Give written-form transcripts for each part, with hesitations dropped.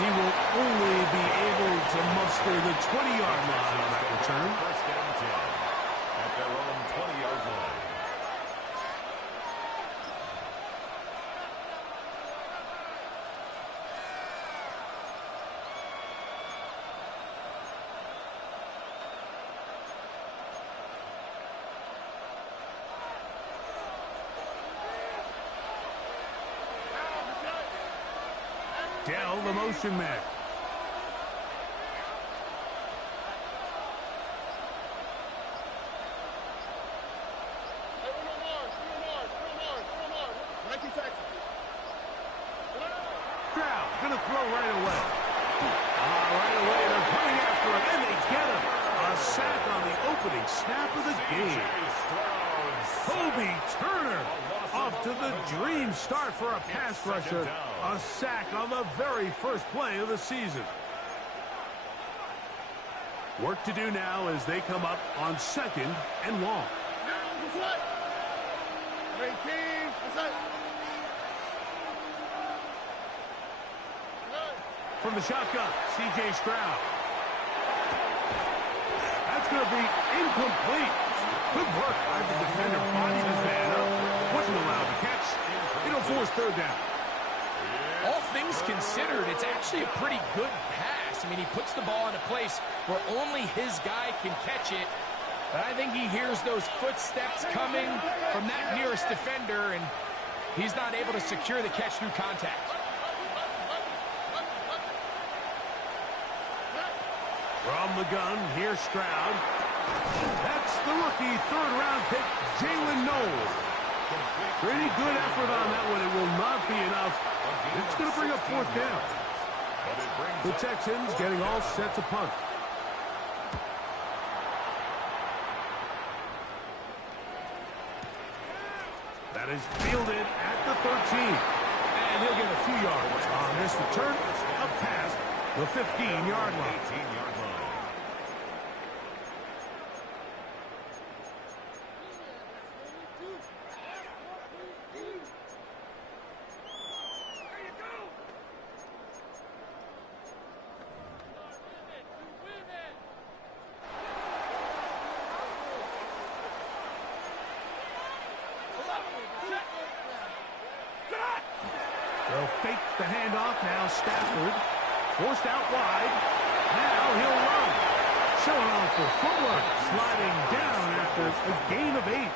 he will only be able to muster the 20-yard line on that return. First and 10 at their own 20-yard line. Dell, the motion man. Stroud going to throw right away. Right away, they're coming after him, and they get him. A sack on the opening snap of the game. Kobe Turner off to the dream start for a pass rusher. A sack on the very first play of the season. Work to do now as they come up on 2nd and long. From the shotgun, C.J. Stroud. That's going to be incomplete. Good work by the defender. Bodied his man up. Wasn't allowed to catch. It'll force 3rd down. All things considered, it's actually a pretty good pass. I mean, he puts the ball in a place where only his guy can catch it. But I think he hears those footsteps coming from that nearest defender, and he's not able to secure the catch through contact. From the gun, here's Stroud. That's the rookie 3rd-round pick, Jalen Knowles. Pretty good effort on that one. It will not be enough. It's going to bring up 4th down. The Texans getting all set to punt. That is fielded at the 13. And he'll get a few yards on this return up past the 15-yard line. They'll fake the handoff. Now Stafford forced out wide. Now he'll run. Showing off for footwork. Sliding down after a gain of 8.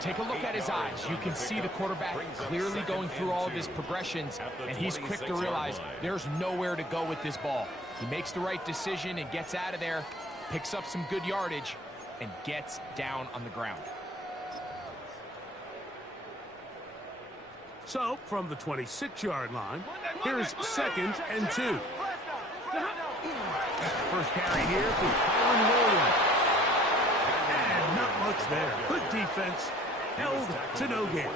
Take a look at his eyes. You can see the quarterback clearly going through all of his progressions, and he's quick to realize there's nowhere to go with this ball. He makes the right decision and gets out of there, picks up some good yardage, and gets down on the ground. So, from the 26-yard line, here's 2nd and 2. First carry here for Kyren Williams. And not much there. Good defense. Held to no gain.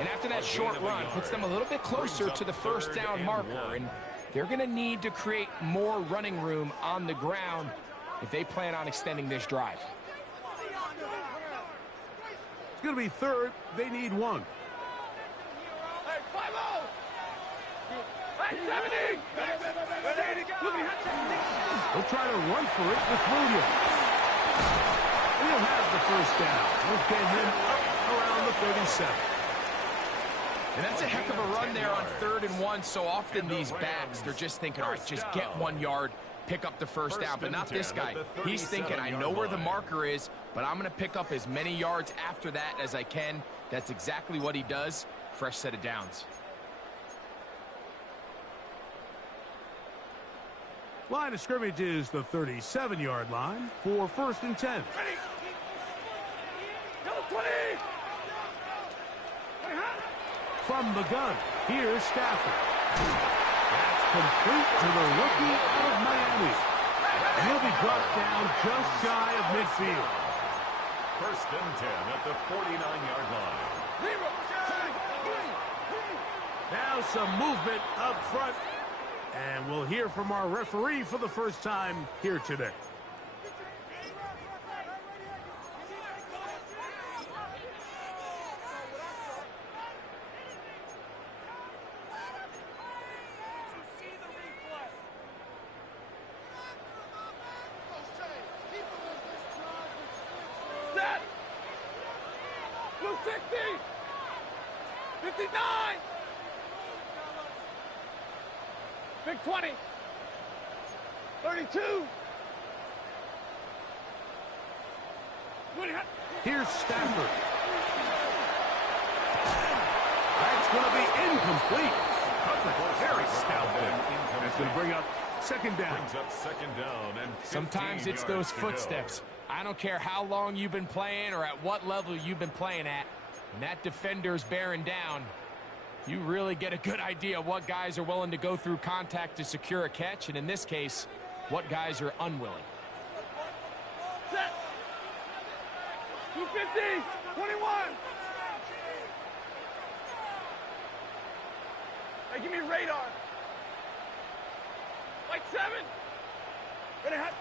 And after that short run, puts them a little bit closer to the 1st down marker. And they're going to need to create more running room on the ground if they plan on extending this drive. It's going to be 3rd. They need 1. They'll try to run for it with Williams. And he'll have the 1st down. We'll get him up around the 37. And that's a heck of a run there on 3rd and 1. So often these backs, they're just thinking, all right, just get 1 yard, pick up the 1st down. But not this guy. He's thinking, I know where the marker is, but I'm going to pick up as many yards after that as I can. That's exactly what he does. Fresh set of downs. Line of scrimmage is the 37-yard line for 1st and 10. From the gun, here's Stafford. That's complete to the rookie out of Miami. And he'll be brought down just shy of midfield. 1st and 10 at the 49-yard line. Now some movement up front. And we'll hear from our referee for the first time here today. 59! Big 20! 32! Here's Stafford. That's going to be incomplete. That's a very stout there. That's going to bring up second down. And Sometimes it's those footsteps. I don't care how long you've been playing or at what level you've been playing at. When that defender's bearing down, you really get a good idea of what guys are willing to go through contact to secure a catch, and in this case, what guys are unwilling. Set! 250! 21! Hey, give me radar. Like 7! Ready, hot.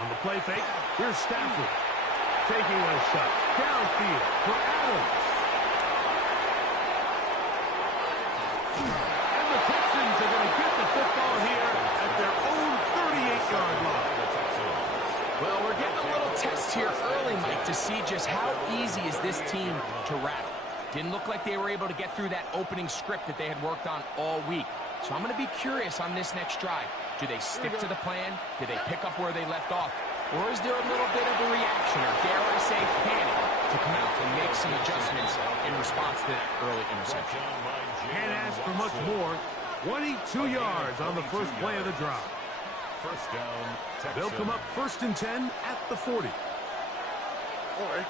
On the play fake, here's Stafford. Taking a shot downfield for Adams. And the Texans are going to get the football here at their own 38-yard line. Well, we're getting a little test here early, Mike, to see just how easy is this team to rattle. Didn't look like they were able to get through that opening script that they had worked on all week. So I'm going to be curious on this next drive. Do they stick to the plan? Do they pick up where they left off? Or is there a little bit of a reaction, or dare I say panic, to come out and make some adjustments in response to that early interception? Can't ask for much more. 22 yards on the first play of the drive. First down, Texans. They'll come up 1st and 10 at the 40. All right.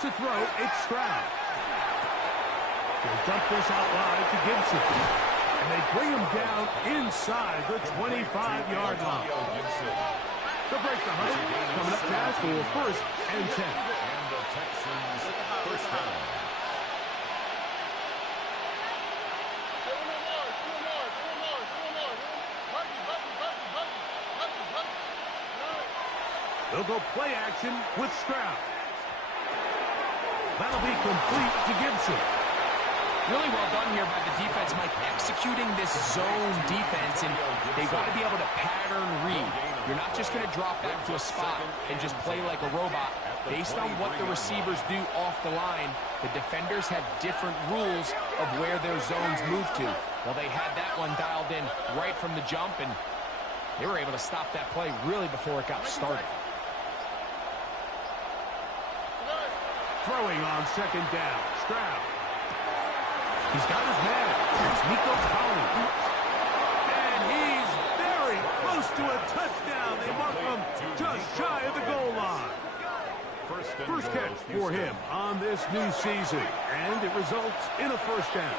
To throw, it's Stroud. They'll dump this out wide to Gibson. And they bring him down inside the 25-yard line. They'll break the huddle. Coming up pass for 1st and 10. And the Texans first down. They'll go play action with Stroud. That'll be complete to Gibson. Really well done here by the defense, Mike, executing this zone defense, and they've got to be able to pattern read. You're not just going to drop back to a spot and just play like a robot. Based on what the receivers do off the line, the defenders have different rules of where their zones move to. Well, they had that one dialed in right from the jump, and they were able to stop that play really before it got started. Throwing on 2nd down, Stroud. He's got his man. It's Nico Collins. And he's very close to a touchdown. They mark him just shy of the goal line. First catch for him on this new season. And it results in a first down.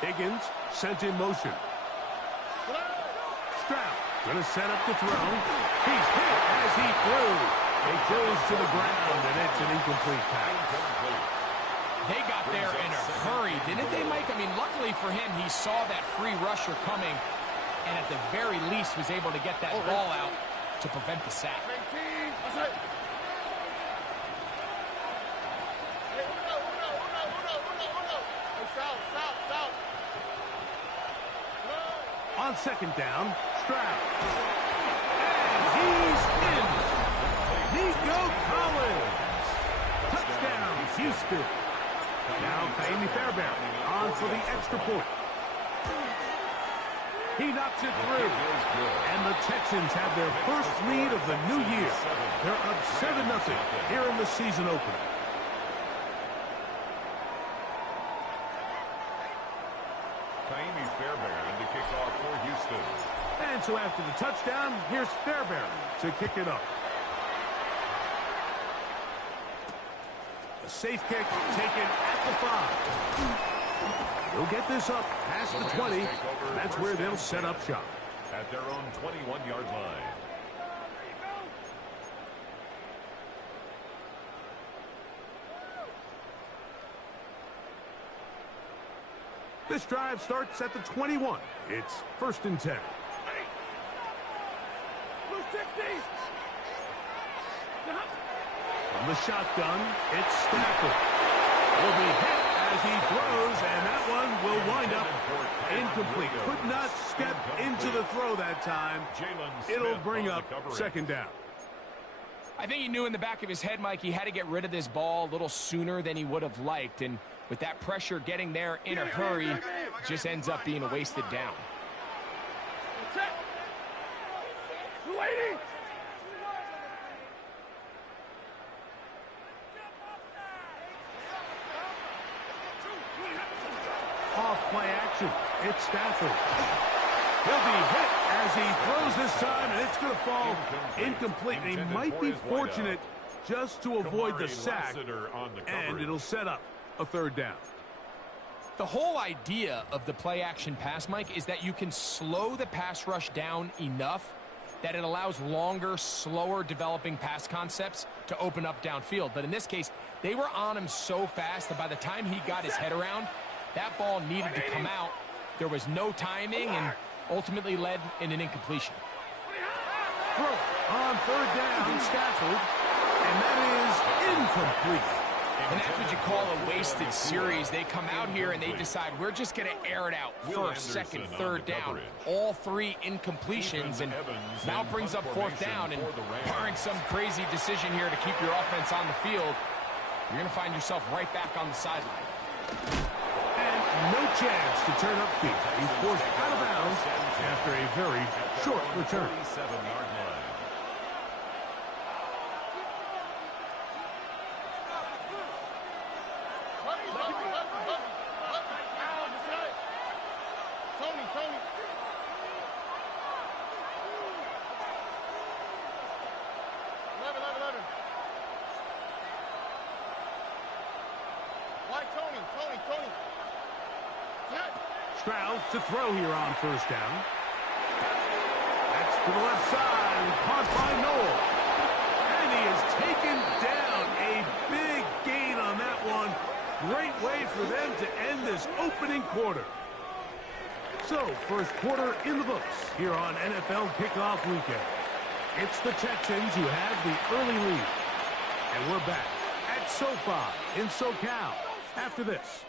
Higgins sent in motion. Stroud going to set up the throw. He's hit as he threw. It goes to the ground, and it's an incomplete pass. They got there in a hurry, didn't they, Mike? I mean, luckily for him, he saw that free rusher coming, and at the very least was able to get that ball out to prevent the sack. On 2nd down, Stroud. And he's in. Nico Collins. Touchdown, Houston. Now Kaimi Fairbairn on for the extra point. He knocks it through. And the Texans have their first lead of the new year. They're up 7-0 here in the season opener. Kaimi Fairbairn to kick off for Houston. And so after the touchdown, here's Fairbairn to kick it up. A safe kick taken at the 5. They'll get this up past the 20. That's where they'll set up shop. At their own 21-yard line. This drive starts at the 21. It's 1st and 10. From the shotgun, it's Stafford. Will be hit as he throws, and that one will wind up incomplete. Could not step into the throw that time. It'll bring up second down. I think he knew in the back of his head, Mike, he had to get rid of this ball a little sooner than he would have liked. And with that pressure getting there in a hurry, it just ends up being a wasted down. Lady! Off play action. It's Stafford. He'll be hit as he throws this time, and it's going to fall incomplete. And he might be fortunate just to avoid the sack, and it'll set up a third down. The whole idea of the play action pass, Mike, is that you can slow the pass rush down enough that it allows longer, slower developing pass concepts to open up downfield. But in this case, they were on him so fast that by the time he got his head around, that ball needed to come out. There was no timing and ultimately led in an incompletion. Throw on third down, Stafford, and that is incomplete. And that's what you call a wasted series. They come out here and they decide, we're just going to air it out. First, second, third down. All three incompletions, and now brings up fourth down. And barring some crazy decision here to keep your offense on the field, you're going to find yourself right back on the sideline. And no chance to turn upfield. He's forced out of bounds after a very short return. 47-yard line. Tony. Eleven. Why Tony? Stroud to throw here on first down. That's to the left side, caught by Noel. And he is taken down. A big gain on that one. Great way for them to end this opening quarter. So, first quarter in the books here on NFL Kickoff Weekend. It's the Texans who have the early lead. And we're back at SoFi in SoCal after this.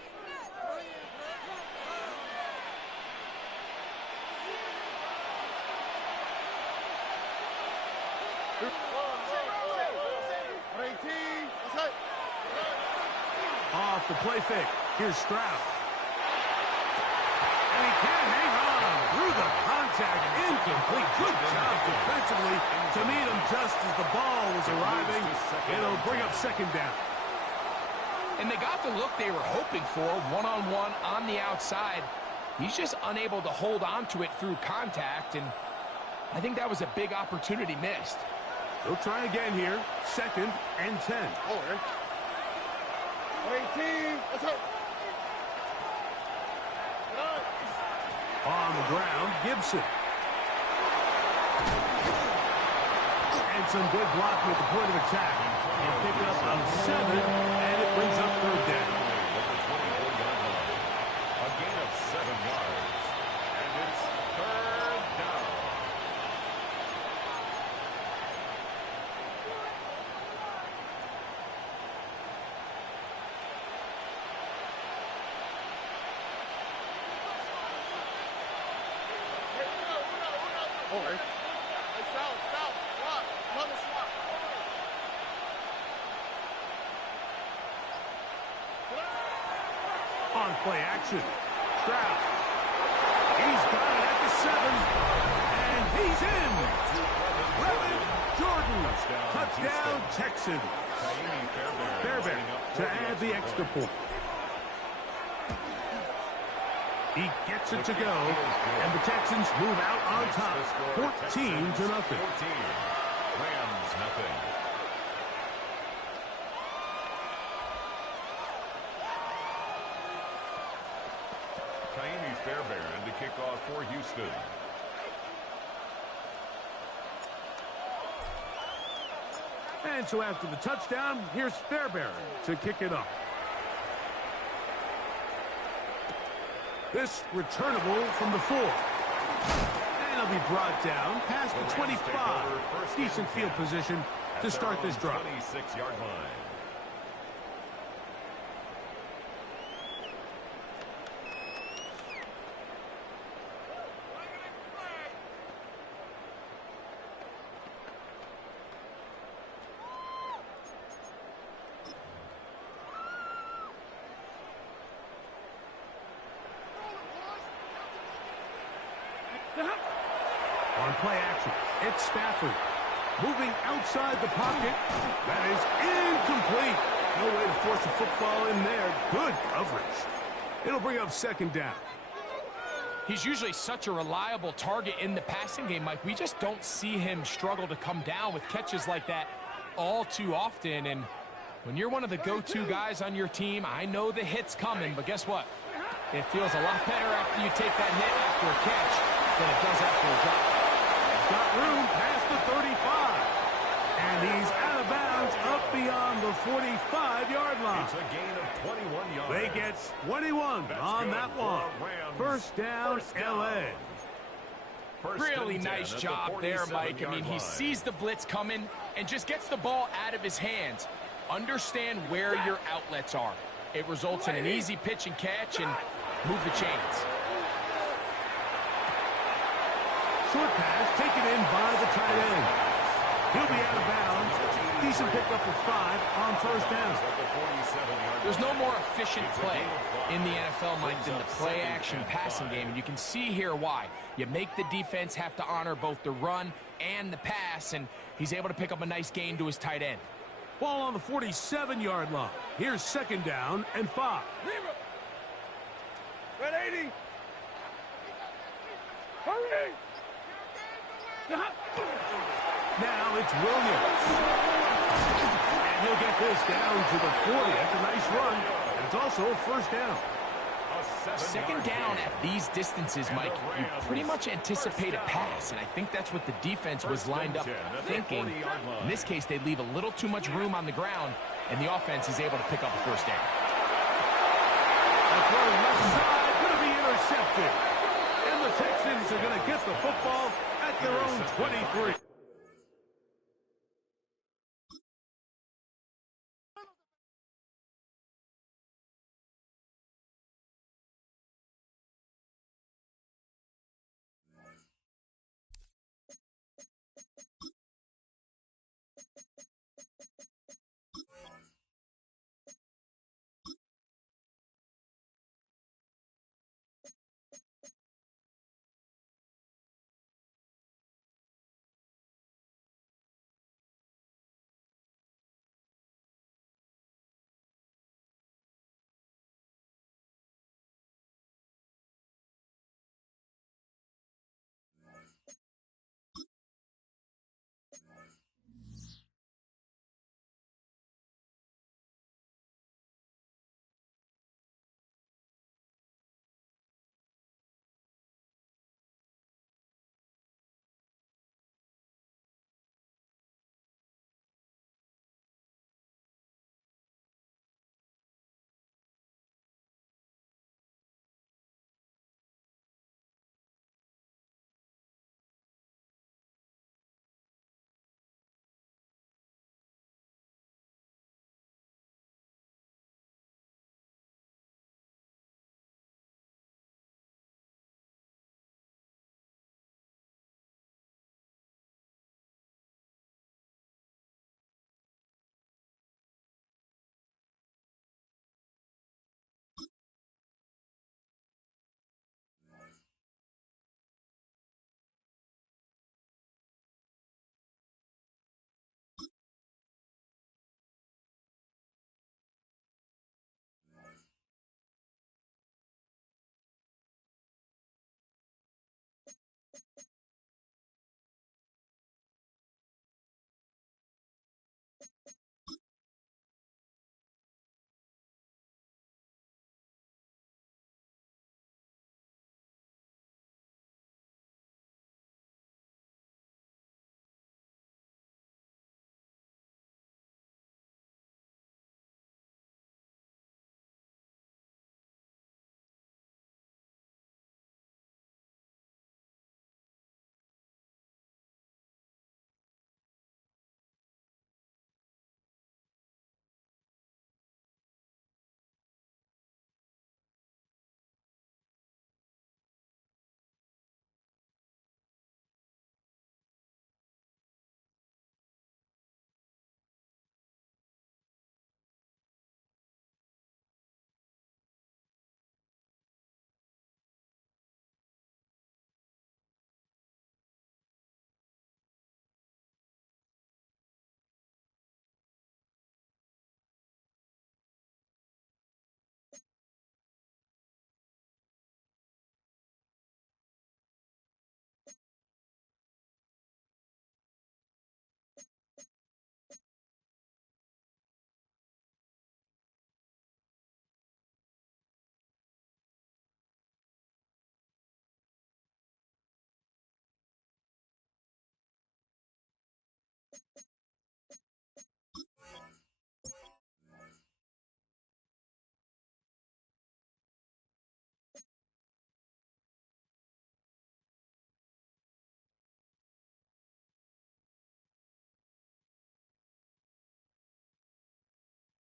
Off the play fake. Here's Stroud. And he can't hang on through the contact. Incomplete. Good job defensively to meet him just as the ball was arriving. It'll bring up second down. And they got the look they were hoping for, one-on-one on the outside. He's just unable to hold on to it through contact, and I think that was a big opportunity missed. They'll try again here. Second and 10. On the ground, Gibson. And some good blocking at the point of attack. And pick up on 7, and it brings up third down. A gain of 7 yards. And it's third down. On play action. Stroud. He's got it at the 7. And he's in. Brevin Jordan. Touchdown, Texans. Fairbairn to add the extra point. He gets it to go. And the Texans move out on top. 14-0. 14. Rams nothing. Fairbairn to kick off for Houston. And so after the touchdown, here's Fairbairn to kick it off. This returnable from the 4. And it'll be brought down past the 25. Decent field position to start this drive. 26-yard line. On play action, it's Stafford. Moving outside the pocket. That is incomplete. No way to force the football in there. Good coverage. It'll bring up second down. He's usually such a reliable target in the passing game, Mike. We just don't see him struggle to come down with catches like that all too often. And when you're one of the go-to guys on your team, I know the hit's coming, but guess what? It feels a lot better after you take that hit after a catch than it does after a drop. Got room past the 35. And he's out of bounds up beyond the 45-yard line. It's a gain of 21 yards. They get 21 on that one. First down, L.A. Really nice job there, Mike. I mean, he sees the blitz coming and just gets the ball out of his hands. Understand where your outlets are. It results in an easy pitch and catch and move the chains. Short pass taken in by the tight end. He'll be out of bounds. Decent pickup of 5 on first down. There's no more efficient play in the NFL, Mike, than the play-action passing game, and you can see here why. You make the defense have to honor both the run and the pass, and he's able to pick up a nice gain to his tight end. Ball on the 47-yard line. Here's second down and 5. Red 80. Hurry! Now it's Williams. And he'll get this down to the 40. That's a nice run. And it's also a first down. Second down at these distances, Mike, you pretty much anticipate a pass, and I think that's what the defense was lined up thinking. In this case, they leave a little too much room on the ground, and the offense is able to pick up a first down. The throw left side going to be intercepted. And the Texans are going to get the football at their own 23.